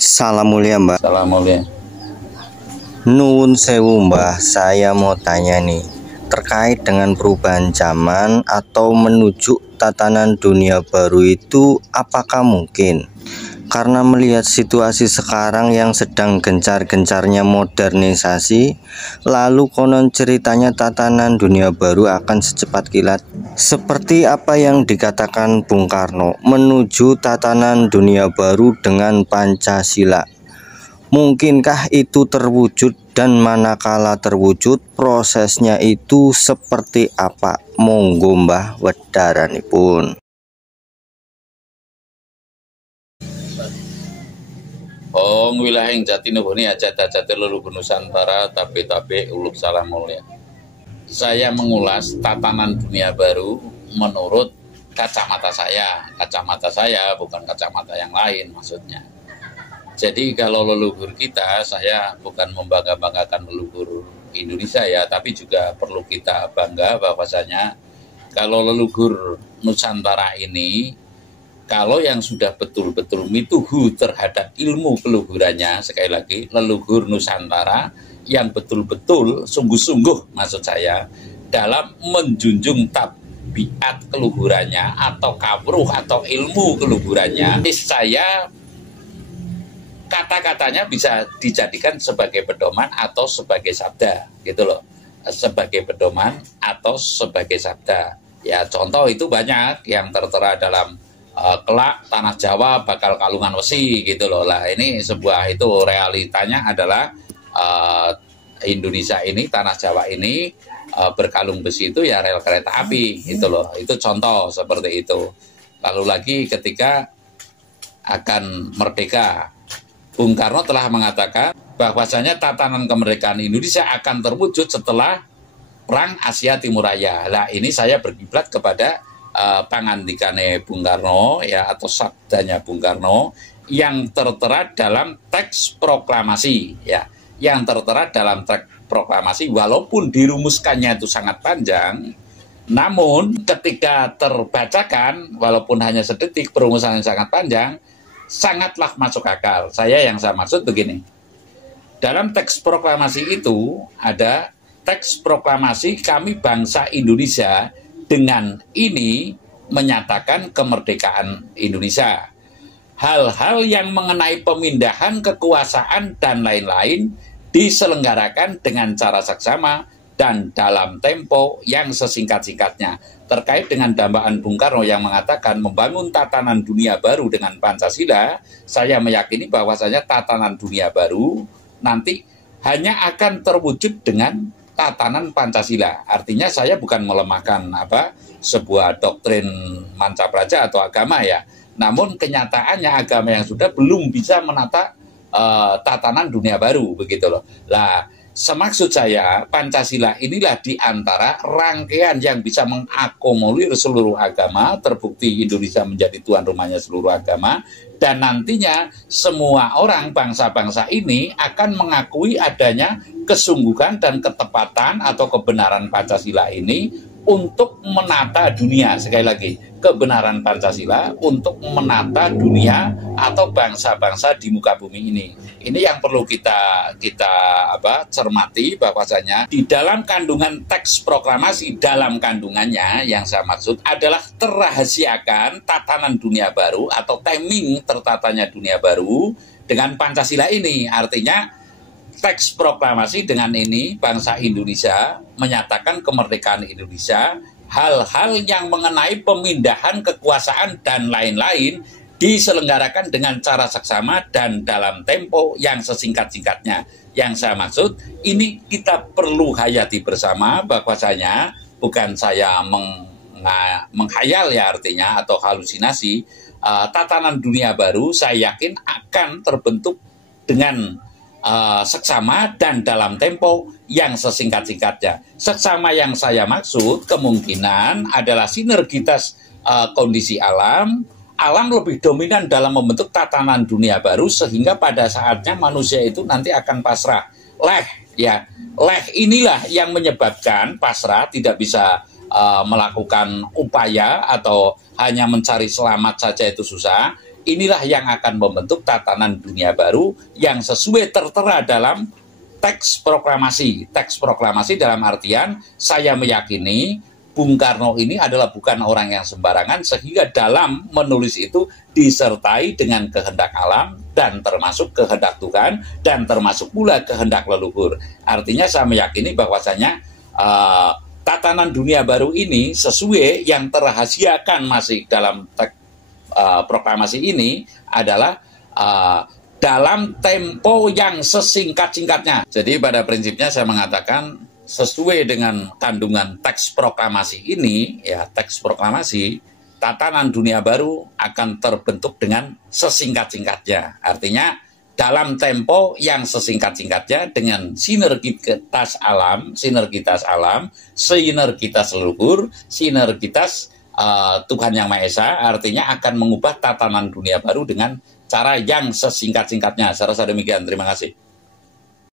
Salam mulia Mbak. Salam mulia. Nuwun sewu Mbah, saya mau tanya nih terkait dengan perubahan zaman atau menuju tatanan dunia baru itu apakah mungkin? Karena melihat situasi sekarang yang sedang gencar-gencarnya modernisasi, lalu konon ceritanya tatanan dunia baru akan secepat kilat. Seperti apa yang dikatakan Bung Karno, menuju tatanan dunia baru dengan Pancasila. Mungkinkah itu terwujud dan manakala terwujud prosesnya itu seperti apa? Monggo Mbah wedharanipun. Wilahing Jatineboni ajat-ajate leluhur Nusantara tabe-tabe uluk salam mulia. Saya mengulas tatanan dunia baru menurut kacamata saya. Kacamata saya bukan kacamata yang lain maksudnya. Jadi kalau leluhur kita, saya bukan membangga-banggakan leluhur Indonesia ya, tapi juga perlu kita bangga bahwasanya kalau leluhur Nusantara ini, kalau yang sudah betul-betul mituhu terhadap ilmu keluhurannya, sekali lagi, leluhur Nusantara yang betul-betul sungguh-sungguh maksud saya, dalam menjunjung tabiat keluhurannya atau kawruh atau ilmu keluhurannya, saya kata-katanya bisa dijadikan sebagai pedoman atau sebagai sabda, gitu loh. Sebagai pedoman atau sebagai sabda. Ya, contoh itu banyak yang tertera dalam kelak tanah Jawa bakal kalungan wesi, gitu loh. Lah ini sebuah itu realitanya adalah Indonesia ini, tanah Jawa ini berkalung besi itu ya rel kereta api, gitu loh. Itu contoh seperti itu. Lalu lagi ketika akan merdeka, Bung Karno telah mengatakan bahwasanya tatanan kemerdekaan Indonesia akan terwujud setelah Perang Asia Timur Raya. Nah, ini saya berkiblat kepada pangandikane Bung Karno ya, atau sabdanya Bung Karno yang tertera dalam teks proklamasi ya, yang tertera dalam teks proklamasi walaupun dirumuskannya itu sangat panjang, namun ketika terbacakan walaupun hanya sedetik perumusannya sangat panjang, sangatlah masuk akal. Yang saya maksud begini. Dalam teks proklamasi itu ada teks proklamasi kami bangsa Indonesia dengan ini menyatakan kemerdekaan Indonesia. Hal-hal yang mengenai pemindahan kekuasaan dan lain-lain diselenggarakan dengan cara seksama dan dalam tempo yang sesingkat-singkatnya. Terkait dengan dambaan Bung Karno yang mengatakan membangun tatanan dunia baru dengan Pancasila, saya meyakini bahwasanya tatanan dunia baru nanti hanya akan terwujud dengan tatanan Pancasila. Artinya saya bukan melemahkan sebuah doktrin mancapraja atau agama ya. Namun kenyataannya agama yang sudah belum bisa menata tatanan dunia baru begitu loh. Lah, semaksud saya, Pancasila inilah di antara rangkaian yang bisa mengakomodir seluruh agama, terbukti Indonesia menjadi tuan rumahnya seluruh agama, dan nantinya semua orang bangsa-bangsa ini akan mengakui adanya kesungguhan dan ketepatan atau kebenaran Pancasila ini untuk menata dunia. Sekali lagi, kebenaran Pancasila untuk menata dunia atau bangsa-bangsa di muka bumi ini. Ini yang perlu kita cermati bahwasanya di dalam kandungan teks proklamasi, dalam kandungannya yang saya maksud adalah terahasiakan tatanan dunia baru atau timing tertatanya dunia baru dengan Pancasila ini. Artinya teks proklamasi dengan ini bangsa Indonesia menyatakan kemerdekaan Indonesia, hal-hal yang mengenai pemindahan kekuasaan dan lain-lain diselenggarakan dengan cara seksama dan dalam tempo yang sesingkat-singkatnya. Yang saya maksud, ini kita perlu hayati bersama bahwasanya bukan saya menghayal ya artinya atau halusinasi, tatanan dunia baru saya yakin akan terbentuk dengan seksama dan dalam tempo yang sesingkat-singkatnya. Seksama yang saya maksud kemungkinan adalah sinergitas kondisi alam lebih dominan dalam membentuk tatanan dunia baru sehingga pada saatnya manusia itu nanti akan pasrah. Leh inilah yang menyebabkan pasrah, tidak bisa melakukan upaya atau hanya mencari selamat saja itu susah. inilah yang akan membentuk tatanan dunia baru yang sesuai tertera dalam teks proklamasi. Teks proklamasi dalam artian saya meyakini Bung Karno ini adalah bukan orang yang sembarangan, sehingga dalam menulis itu disertai dengan kehendak alam dan termasuk kehendak Tuhan dan termasuk pula kehendak leluhur. Artinya saya meyakini bahwasanya tatanan dunia baru ini sesuai yang terahasiakan masih dalam teks proklamasi ini adalah dalam tempo yang sesingkat-singkatnya. Jadi pada prinsipnya saya mengatakan sesuai dengan kandungan teks proklamasi ini, ya teks proklamasi, tatanan dunia baru akan terbentuk dengan sesingkat-singkatnya. Artinya dalam tempo yang sesingkat-singkatnya dengan sinergitas alam, sinergitas leluhur, sinergitas Tuhan Yang Maha Esa, artinya akan mengubah tatanan dunia baru dengan cara yang sesingkat-singkatnya. Saya rasa demikian. Terima kasih.